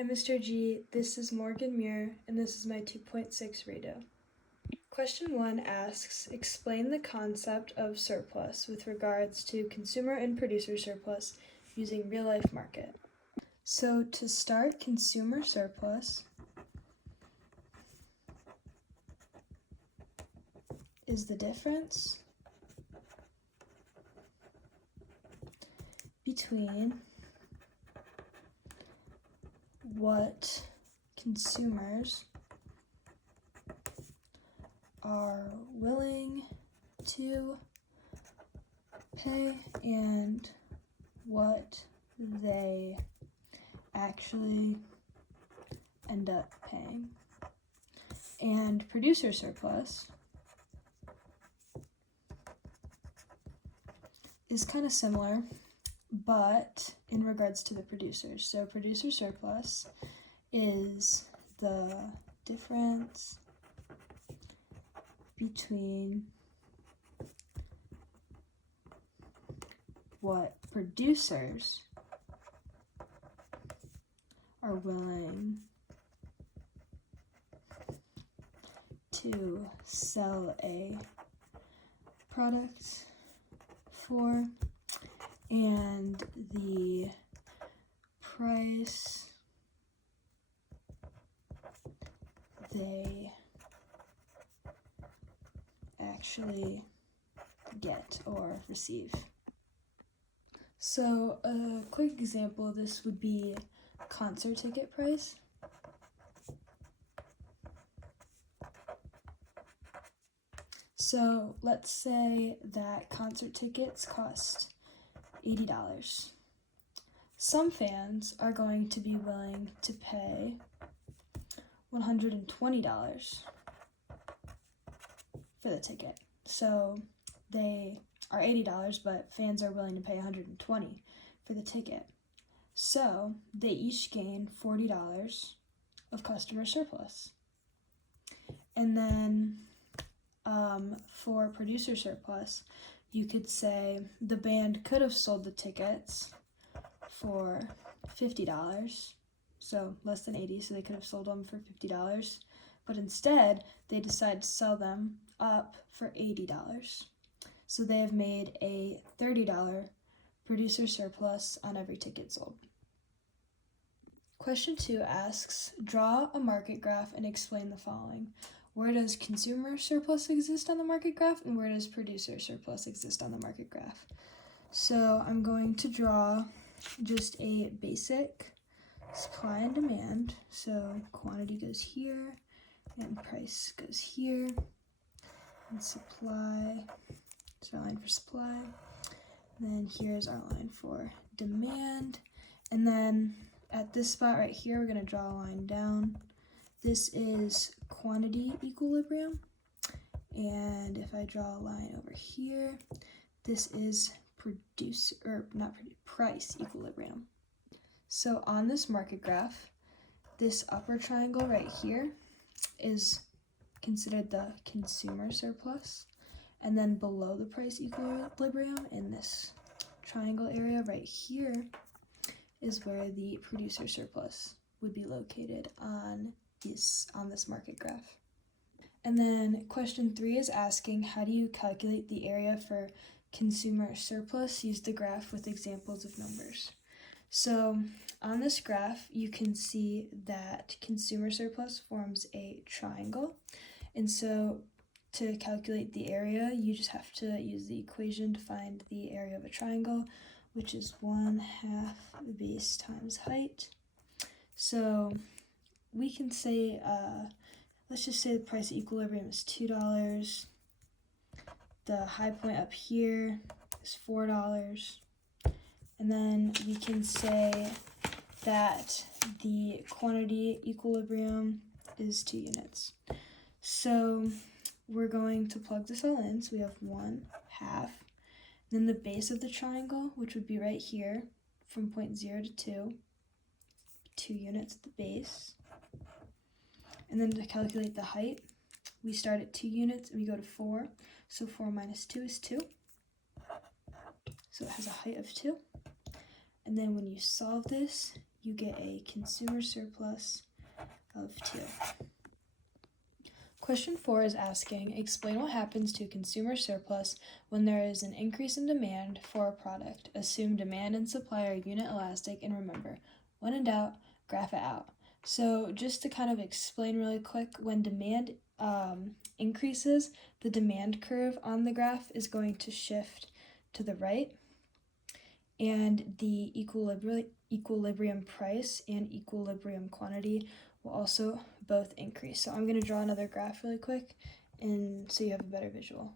Hi, Mr. G. This is Morgan Muir, and this is my 2.6 Rado. Question 1 asks, explain the concept of surplus with regards to consumer and producer surplus using real-life market. So to start, consumer surplus is the difference between what consumers are willing to pay and what they actually end up paying. And producer surplus is kind of similar, but in regards to the producers. So producer surplus is the difference between what producers are willing to sell a product for and the price they actually get or receive. So a quick example of this would be concert ticket price. So let's say that concert tickets cost $80. Some fans are going to be willing to pay $120 for the ticket. So they are $80, but fans are willing to pay $120 for the ticket. So they each gain $40 of customer surplus. And then for producer surplus, you could say the band could have sold the tickets for $50, so less than 80, so they could have sold them for $50, but instead they decided to sell them up for $80. So they have made a $30 producer surplus on every ticket sold. Question 2 asks, draw a market graph and explain the following. Where does consumer surplus exist on the market graph, and where does producer surplus exist on the market graph? So I'm going to draw just a basic supply and demand. So quantity goes here, and price goes here, and supply, so our line for supply. And then here's our line for demand. And then at this spot right here, we're going to draw a line down. This is quantity equilibrium, and if I draw a line over here, this is price equilibrium. So on this market graph, this upper triangle right here is considered the consumer surplus, and then below the price equilibrium in this triangle area right here is where the producer surplus would be located on this market graph. And then question 3 is asking, how do you calculate the area for consumer surplus? Use the graph with examples of numbers. So on this graph, you can see that consumer surplus forms a triangle. And so to calculate the area, you just have to use the equation to find the area of a triangle, which is 1/2 base times height. So we can say, let's just say the price of equilibrium is $2. The high point up here is $4. And then we can say that the quantity equilibrium is 2 units. So we're going to plug this all in. So we have 1/2. Then the base of the triangle, which would be right here, from point 0 to 2, 2 units at the base. And then to calculate the height, we start at 2 units and we go to 4. So 4 minus 2 is 2. So it has a height of 2. And then when you solve this, you get a consumer surplus of 2. Question 4 is asking, explain what happens to consumer surplus when there is an increase in demand for a product. Assume demand and supply are unit elastic, and remember, when in doubt, graph it out. So just to kind of explain really quick, when demand increases, the demand curve on the graph is going to shift to the right, and the equilibrium price and equilibrium quantity will also both increase. So I'm going to draw another graph really quick and so you have a better visual.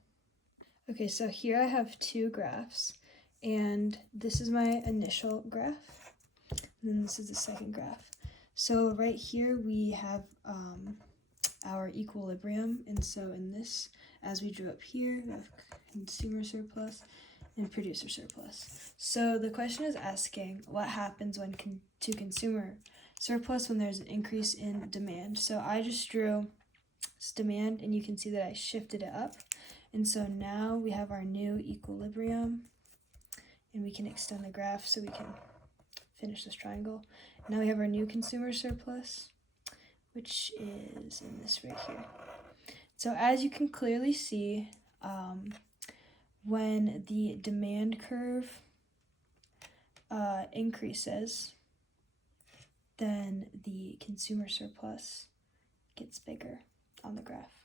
Okay, so here I have 2 graphs, and this is my initial graph, and then this is the second graph. So right here we have our equilibrium, and so in this, as we drew up here, we have consumer surplus and producer surplus. So the question is asking what happens when to consumer surplus when there's an increase in demand. So I just drew this demand, and you can see that I shifted it up, and so now we have our new equilibrium, and we can extend the graph so we can finish this triangle. Now we have our new consumer surplus, which is in this right here. So as you can clearly see, when the demand curve increases, then the consumer surplus gets bigger on the graph.